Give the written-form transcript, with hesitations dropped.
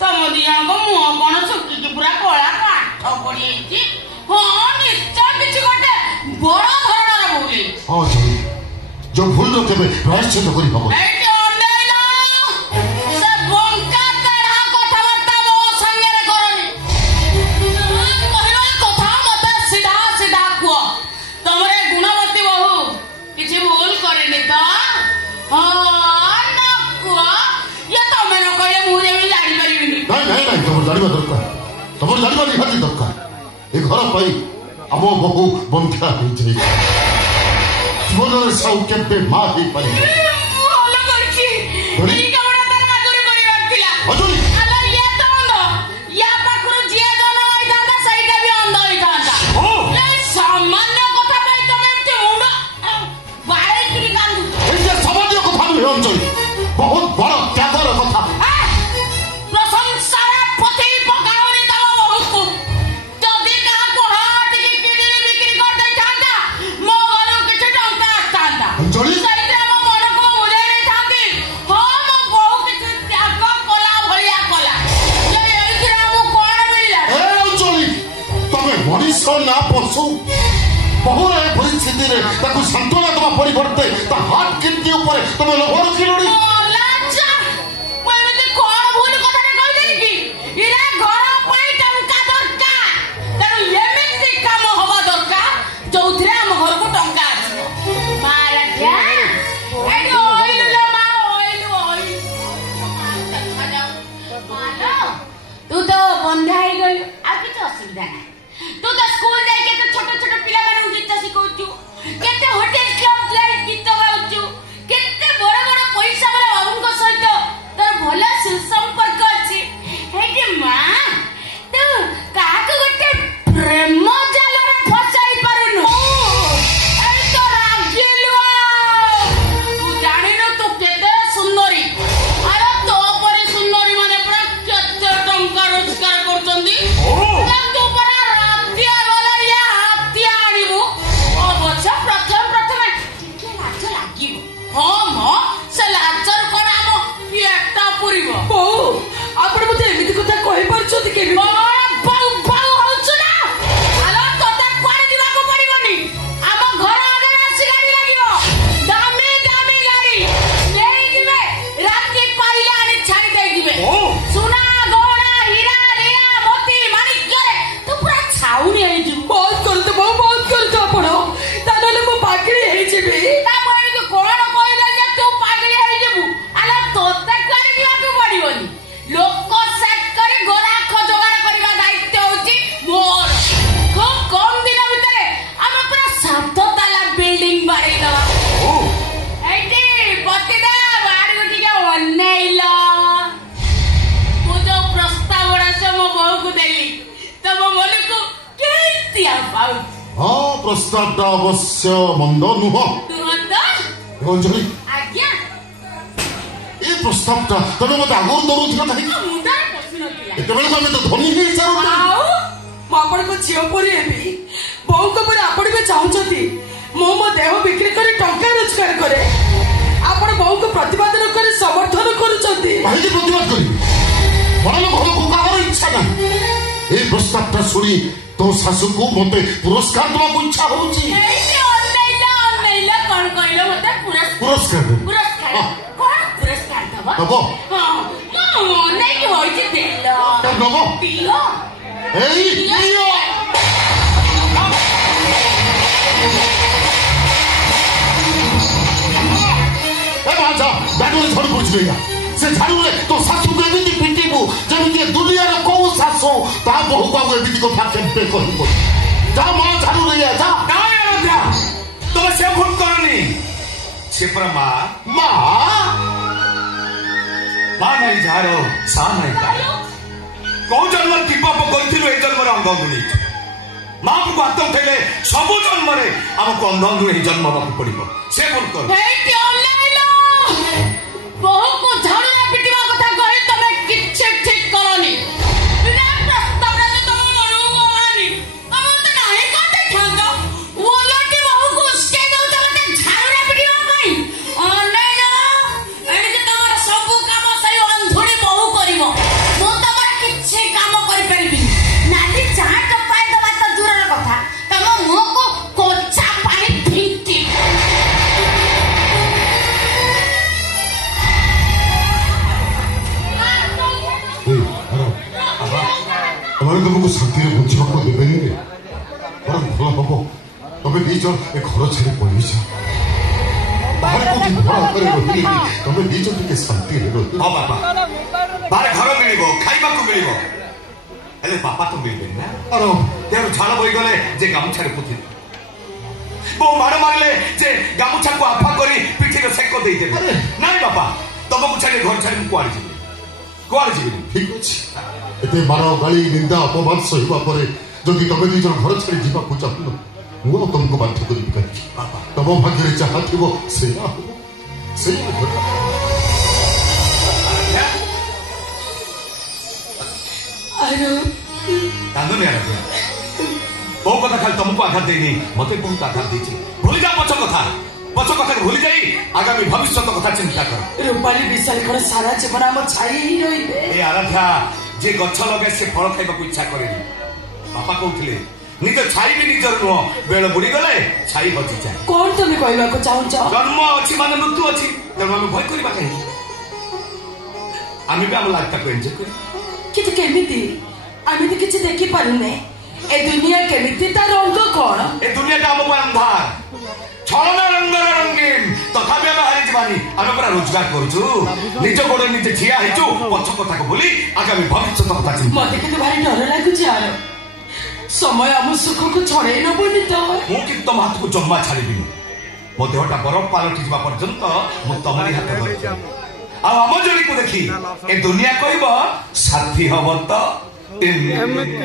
तम दिया मुह कौन सुखी पूरा कला काठ पड़ी हाँ निश्चय किसी गोटे बड़ धरण भूल हाँ जो भूल रो केबे प्रायश्चित करि हबो जानिबा दरकार तमर जानिबा निहाती दरकार ए घर पाई आम बहु बंध्या हो जाए जीवन साउ केबे मा हे पारि भलो करछि ई कमरा तर आगुरी करिवार थिला अजोली अला ये तो अंध या पाखरु जिया जन होई दादा सहीटा भी अंध होई दादा ए सामान्य कथा पे तमे ते मुंड बारे किरी कांदु ए जे सामान्य कथा भी अंजली बहुत बड़ त्यागर कथा ना पशु बहु परिस्थिति सांत्वना दवा परिवर्ते हाथ किडनी ऊपर तुम लोभर किलोड़ी तू तो बंधा ही गलु आ किछ असुविधा ना तू तो स्कूल जाई के छोट छोट पिला मानु गीत सिखौचु केते होटल क्लब जाई गीत गाउचु केते बड़ बड़ पैसा वाला बाबूଙ୍କ सहित तोर भला सुसंपर्क अछि हे के मां तू काको गोटे प्रेम जाल रे फसाई पारुनु ए तो रागिलु तू जानि न तू केते सुंदरी अरे तो परी सुंदरी माने पूरा केते टंका रोजगार करचंदी हाँ प्रस्ताव अवश्य मंद नुह अंजलि ये प्रस्ताव तुम मत आगुरी दौर तो धनी झील परी बहु पर आपण भी चाहते मो मो देह बिक्री कर टंका रोजगार करे आपण बहु को प्रतिपादन कर समर्थन प्रतिवाद कर इच्छा ना ये प्रस्ताव शुणी तो शाशु को मते पुरस्कार दवा इच्छा होची कौन कहलो मते पुरस्कार कौन पुरस्कार दबो दबो हां नहीं होई जे देलो दबो पियो एई पियो ए बाजा गाडो झड़ पड़ गया से झाड़ू रे तो शाशु को एमिति पिटिबू जेमिति दुनिया रे को शाशु ता बहु को एमिति को फाके पे कहबो जा मां झाड़ू रे जा ना तो से फोन करनी से पर मां नहीं झारो सा नहीं पायो को जन्म की पाप करथिलो ए जन्म रे अंगधुनी मां को बात उठेले सब जन्म रे हमको अंगधुनी जन्म बाक पड़िबो से फोन कर हे क्यों लाइलो बहु को झाड़ू पिटिबा कथा कहि तमे किछ ठीक करनी बिना प्रस्ताव रे तुम मनु आनी हम तो नाही कोते खांगा ओलटी बहु को उसके दो तो झाड़ू पिटिबा भाई नहीं ना एनी के तमर सब काम सही ସେମାନେ ତମକୁ ଶାନ୍ତିରେ ବଞ୍ଚିବାକୁ ଦେବେନି ରେ। ବରଂ ଭଲ ହବ ତମେ ଦି ଜଣ ଏ ଘର ଛାଡ଼ି ପଳେଇଛ। ବାହାରେ କୋଉଠି ଭଡ଼ା ଘରେ ରହିଲେ ତମେ ଦି ଜଣ ଟିକେ ଶାନ୍ତିରେ ରହିବ। ହଁ ବାପା, ବାହାରେ ଘର ମିଳିବ, ଖାଇବାକୁ ମିଳିବ, ହେଲେ ବାପା ତ ମିଳିବେନି ନା। ଦେହରୁ ଝାଳ ବହିଗଲେ ଯେ ଗାମୁଛାରେ ପୋତିବେ, ବୋଉ ମାଡ଼ ମାରିଲେ ଯେ ଗାମୁଛାକୁ ଆଫା କରି ପିଠିରେ ସେକ ଦେଇଦେବେ। ନାଇଁ ବାପା, ତମକୁ ଛାଡ଼ି ଘର ଛାଡ଼ି ମୁଁ କୁଆଡ଼େ ଯିବି, କୁଆଡ଼େ ଯିବିନି। ଠିକ ଅଛି, ଏତେ ମାଡ଼ ଗାଳି ନିନ୍ଦା ଅପମାନ ସହିବା ପରେ ଯଦି ତମେ ଦି ଜଣ ଘର ଛାଡ଼ି ଯିବାକୁ ଚାହୁଁନ, ମୁଁ ଆଉ ତମକୁ ବାଧ୍ୟ କରିବି କାହିଁକି? ବାପା, ତମ ଭାଗ୍ୟରେ ଯାହା ଥିବ ସେଇଆ ହବ, ସେଇଆ ଘଟିବ। କାନ୍ଦୁନି ଆରାଧ୍ୟା, ବୋଉ କଥା ଖାଲି ତମକୁ ଆଘାତ ଦେଇନି, ମତେ ବହୁତ ଆଘାତ ଦେଇଛି। ଭୁଲି ଯା ପଛ କଥାକୁ ଭୁଲି ଯାଇ ଆଗାମୀ ଭବିଷ୍ୟତ କଥା ଚିନ୍ତା କର। ରୂପାলী ବିଶାଲ କଣ ସାରା ଜୀବନ ଆମ ଛାଇ ହିଁ ରହିବେ? ଏ ଆରାଧ୍ୟା, ଯେ ଗଛ ଲଗାଏ ସେ ଫଳ ଖାଇବାକୁ ଇଚ୍ଛା କରେନି। ବାପା କହୁଥିଲେ ନିଜ ଛାଇ ବି ନିଜର ନୁହଁ, ବେଳ ବୁଡିଗଲେ ଛାଇ ବଚିଯାଏ। କଣ ତମେ କହିବାକୁ ଚାହୁଁଛ? ଜନ୍ମ ଅଛି ମାନେ ମୃତ୍ୟୁ ଅଛି, ତେଣୁ ଆମେ ଭୟ କରିବା କାହିଁକି? ଆମେ ବି ଆମ ଲାଇଫଟାକୁ ଏନ୍ଜୟ କରିବା। କିନ୍ତୁ କେମିତି? ଆମେ ତ କିଛି ଦେଖିପାରୁନେ। ଏ ଦୁନିଆ କେମିତି, ତା ରଙ୍ଗ କଣ? ଏ ଦୁନିଆଟା ଆମ ପାଇଁ ଅନ୍ଧାର, ଛଳନା ରଙ୍ଗର ରଙ୍ଗୀନ, ତଥାପି ଆମେ ହାରିଯିବାନି। ଆମେ ପୁରା ରୋଜଗାର କରୁଛୁ, ନିଜ ଗୋଡରେ ନିଜେ ଠିଆ ହେଇଛୁ, ପଛ କଥାକୁ ଭୁଲି ଆଗାମୀ ଭବିଷ୍ୟତ କଥା ଚିନ୍ତା। ମତେ କିନ୍ତୁ ଭାରି ଡର ଲାଗୁଛି। ଆର ସମୟ ଆମ ସୁଖକୁ ଛଡେଇ ନବନି ତ? ମୁଁ କିନ୍ତୁ ତମ ହାତକୁ ଜମା ଛାଡ଼ିବିନି। ମୋ ଦେହଟା ବରଫ ପାଲଟି ଯିବା ପର୍ଯ୍ୟନ୍ତ ମୁଁ ତମରି ହାତ ଧରିବି। ଆଉ ଆମ ଯୋଡ଼ିକୁ ଦେଖି ଏ ଦୁନିଆ କହିବ ସାଥୀ ହବ ତ ଏମିତି।